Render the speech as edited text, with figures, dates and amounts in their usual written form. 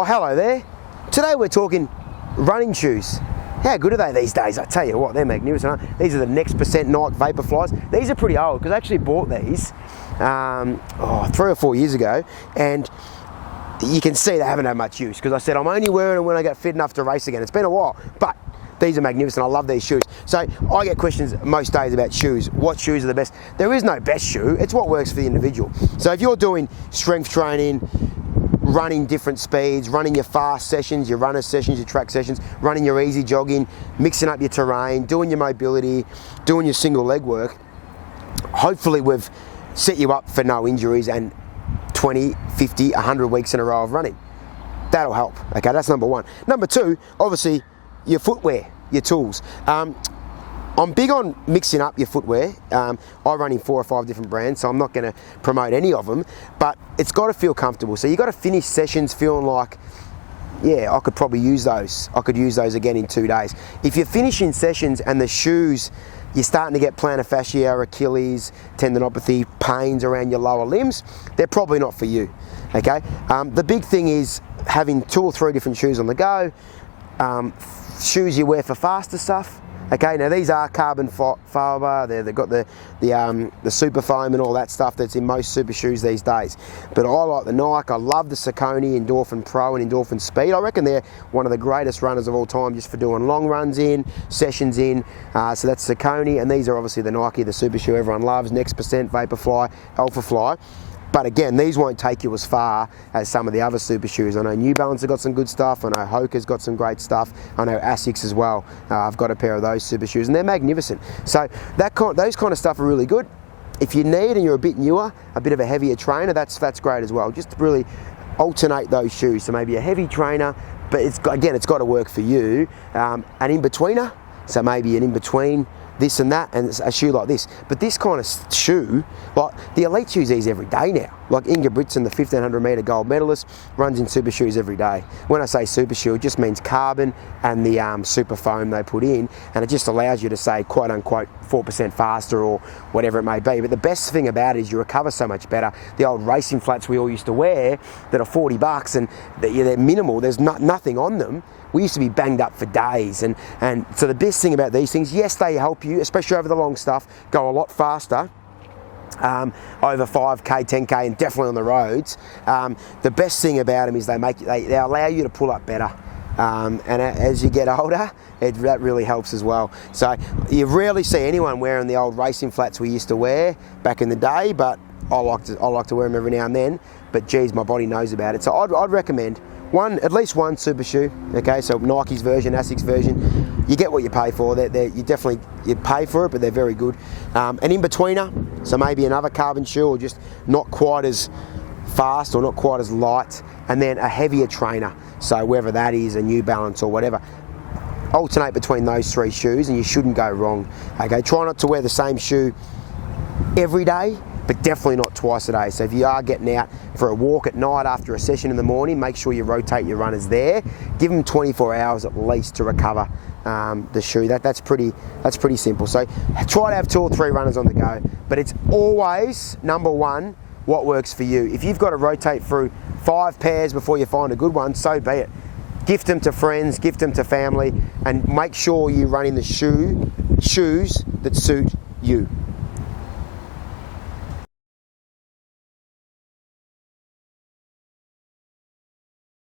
Oh, hello there. Today we're talking running shoes. How good are they these days? I tell you what, they're magnificent. Aren't they? These are the Next Percent Nike Vaporflies. These are pretty old because I actually bought these 3 or 4 years ago, and you can see they haven't had much use because I said I'm only wearing them when I get fit enough to race again. It's been a while, but these are magnificent. I love these shoes. So I get questions most days about shoes. What shoes are the best? There is no best shoe. It's what works for the individual. So if you're doing strength training, running different speeds, running your fast sessions, your runner sessions, your track sessions, running your easy jogging, mixing up your terrain, doing your mobility, doing your single leg work, hopefully we've set you up for no injuries and 20, 50, 100 weeks in a row of running. That'll help. Okay, that's number one. Number two, obviously, your footwear, your tools. I'm big on mixing up your footwear. I run in 4 or 5 different brands, so I'm not going to promote any of them, but it's got to feel comfortable. So you've got to finish sessions feeling like, yeah, I could probably use those. I could use those again in 2 days. If you're finishing sessions and the shoes, you're starting to get plantar fascia, Achilles, tendinopathy, pains around your lower limbs, they're probably not for you, okay? The big thing is having 2 or 3 different shoes on the go, shoes you wear for faster stuff. Okay, now these are carbon fibre, they've got the super foam and all that stuff that's in most super shoes these days. But I like the Nike, I love the Saucony Endorphin Pro and Endorphin Speed. I reckon they're one of the greatest runners of all time just for doing long runs in, sessions in. So that's Saucony, and these are obviously the Nike, the super shoe everyone loves, Next Percent, Vaporfly, Alphafly. But again, these won't take you as far as some of the other super shoes. I know New Balance have got some good stuff. I know Hoka's got some great stuff. I know Asics as well. I've got a pair of those super shoes, and they're magnificent. So those kind of stuff are really good. If you need, and you're a bit newer, a bit of a heavier trainer, that's great as well. Just really alternate those shoes. So maybe a heavy trainer, but it's got to work for you. An in-betweener, so maybe an in-between this and that, and a shoe like this. But this kind of shoe, like the elite use these every day now. Like Inga Britson, the 1500 metre gold medalist, runs in super shoes every day. When I say super shoe, it just means carbon and the super foam they put in, and it just allows you to say, quote unquote, 4% faster or whatever it may be. But the best thing about it is you recover so much better. The old racing flats we all used to wear that are $40 and they're minimal, there's nothing on them. We used to be banged up for days, and so the best thing about these things, yes, they help you, especially over the long stuff, go a lot faster, over 5K, 10K, and definitely on the roads. The best thing about them is they allow you to pull up better, and as you get older, that really helps as well. So you rarely see anyone wearing the old racing flats we used to wear back in the day, but I like to wear them every now and then. But geez, my body knows about it, so I'd recommend at least one super shoe. Okay, so Nike's version, Asics version, you get what you pay for. You pay for it, but they're very good. An in-betweener, so maybe another carbon shoe, or just not quite as fast or not quite as light, and then a heavier trainer, so whether that is a New Balance or whatever. Alternate between those 3 shoes and you shouldn't go wrong. Okay, try not to wear the same shoe every day, but definitely not twice a day. So if you are getting out for a walk at night after a session in the morning, make sure you rotate your runners there. Give them 24 hours at least to recover the shoe. That's pretty simple. So try to have 2 or 3 runners on the go, but it's always, number one, what works for you. If you've got to rotate through 5 pairs before you find a good one, so be it. Gift them to friends, gift them to family, and make sure you run in the shoes that suit you.